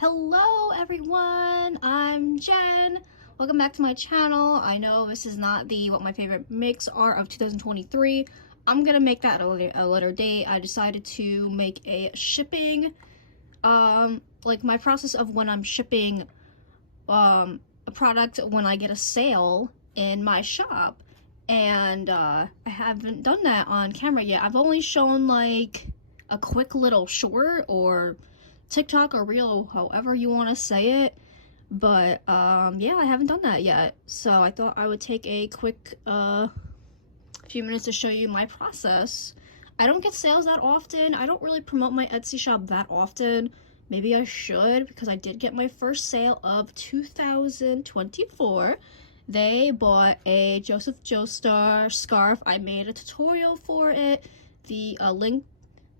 Hello everyone, I'm Jen. Welcome back to my channel. I know this is not the what my favorite makes are of 2023. I'm gonna make that at a later date. I decided to make a shipping, like my process of when I'm shipping a product when I get a sale in my shop. And I haven't done that on camera yet. I've only shown like a quick little short or TikTok or reel, however you want to say it, but yeah, I haven't done that yet, so I thought I would take a quick few minutes to show you my process. I don't get sales that often. I don't really promote my Etsy shop that often. Maybe I should, because I did get my first sale of 2024. They bought a Joseph Joestar scarf. I made a tutorial for it. The link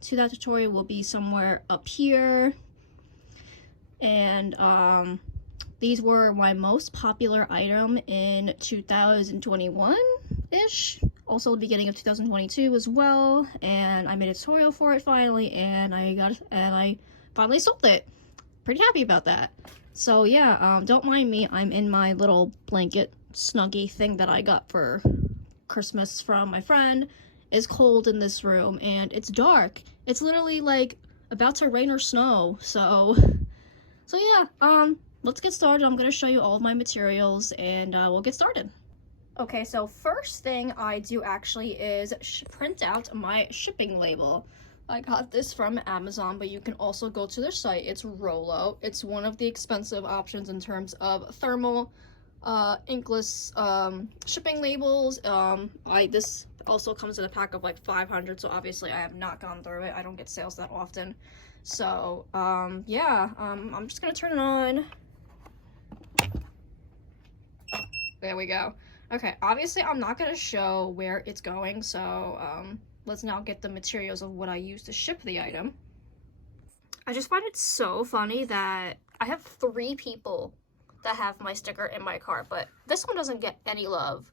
to that tutorial will be somewhere up here. And these were my most popular item in 2021-ish. Also the beginning of 2022 as well. And I made a tutorial for it finally, and I finally sold it. Pretty happy about that. So yeah, don't mind me. I'm in my little blanket snuggie thing that I got for Christmas from my friend. It's cold in this room and it's dark. It's literally like about to rain or snow. So yeah, let's get started. I'm gonna show you all of my materials and we'll get started. Okay, so first thing I do actually is print out my shipping label. I got this from Amazon, but you can also go to their site. It's Rollo. It's one of the expensive options in terms of thermal, inkless shipping labels. This also comes in a pack of like 500, so obviously I have not gone through it. I don't get sales that often. So, yeah, I'm just gonna turn it on. There we go. Okay, obviously I'm not gonna show where it's going, so, let's now get the materials of what I use to ship the item. I just find it so funny that I have 3 people that have my sticker in my cart, but this one doesn't get any love.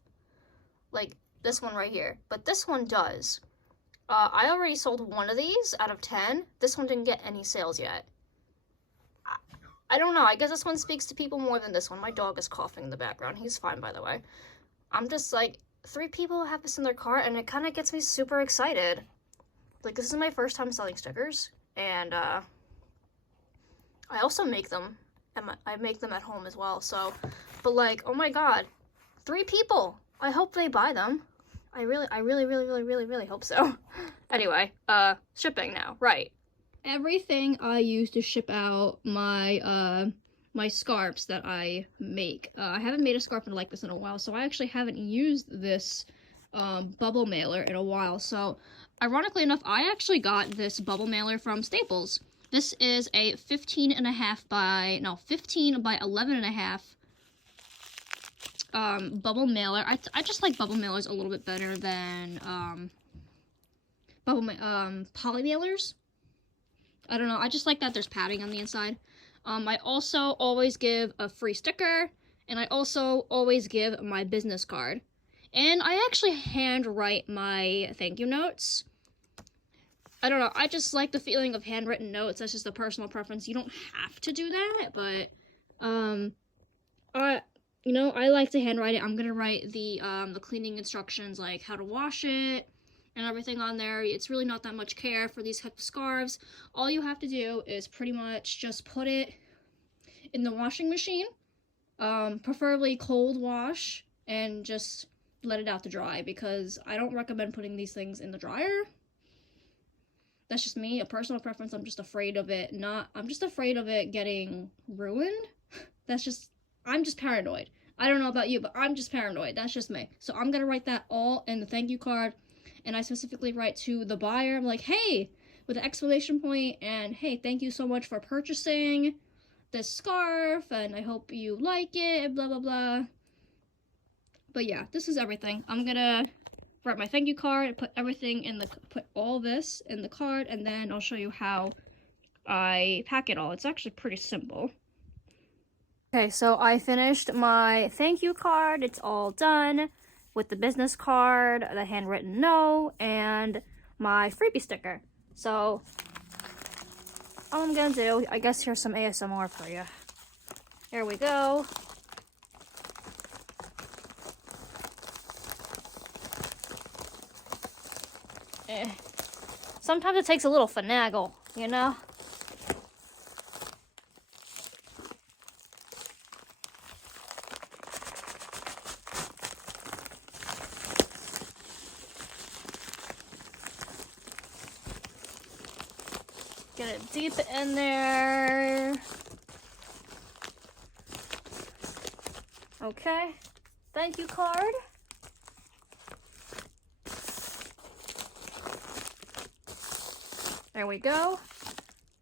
Like this one right here, but this one does. I already sold one of these out of 10. This one didn't get any sales yet. I don't know. I guess this one speaks to people more than this one. My dog is coughing in the background. He's fine, by the way. I'm just like, 3 people have this in their cart, and it kind of gets me super excited. Like, this is my first time selling stickers, and I also make them. I make them at home as well, so, but like, oh my god, 3 people. I hope they buy them. I really hope so. Anyway, shipping now, right. Everything I use to ship out my, my scarves that I make. I haven't made a scarf like this in a while, so I actually haven't used this, bubble mailer in a while. So, ironically enough, I actually got this bubble mailer from Staples. This is a 15 by 11.5 bubble mailer. I just like bubble mailers a little bit better than poly mailers. I don't know, I just like that there's padding on the inside. I also always give a free sticker, and I also always give my business card. And I actually handwrite my thank you notes. I don't know, I just like the feeling of handwritten notes. That's just a personal preference. You don't have to do that, but, you know, I like to handwrite it. I'm gonna write the cleaning instructions, like how to wash it and everything on there. It's really not that much care for these type of scarves. All you have to do is pretty much just put it in the washing machine, preferably cold wash, and just let it out to dry, because I don't recommend putting these things in the dryer. That's just me, a personal preference. I'm just afraid of it getting ruined. I'm just paranoid. I don't know about you, but I'm just paranoid. That's just me. So I'm gonna write that all in the thank you card, and I specifically write to the buyer. I'm like, hey, with an exclamation point, and hey, thank you so much for purchasing this scarf, and I hope you like it, blah, blah, blah. But yeah, this is everything. I'm gonna write my thank you card, put all this in the card, and then I'll show you how I pack it all. It's actually pretty simple. Okay, so I finished my thank you card. It's all done with the business card, the handwritten note, and my freebie sticker. So all I'm gonna do, I guess here's some ASMR for you. There we go. Sometimes it takes a little finagle, you know? Get it deep in there. Okay. Thank you, card. There we go.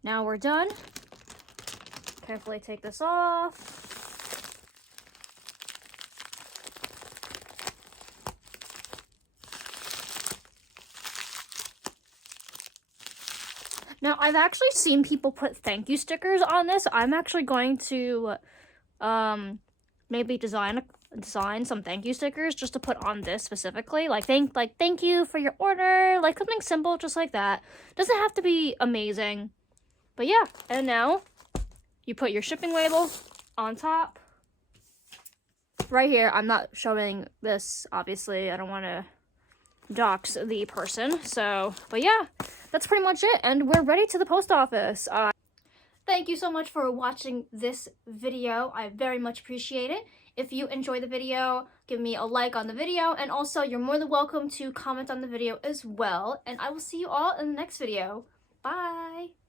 Now we're done. Carefully take this off. Now, I've actually seen people put thank you stickers on this. I'm actually going to maybe design some thank you stickers just to put on this specifically. Like thank you for your order, like something simple just like that. Doesn't have to be amazing. But yeah, and now you put your shipping label on top. Right here, I'm not showing this, obviously. I don't want to dox the person. So, but yeah, that's pretty much it. And we're ready to the post office. Thank you so much for watching this video. I very much appreciate it. If you enjoyed the video, give me a like on the video. And also, you're more than welcome to comment on the video as well. And I will see you all in the next video. Bye!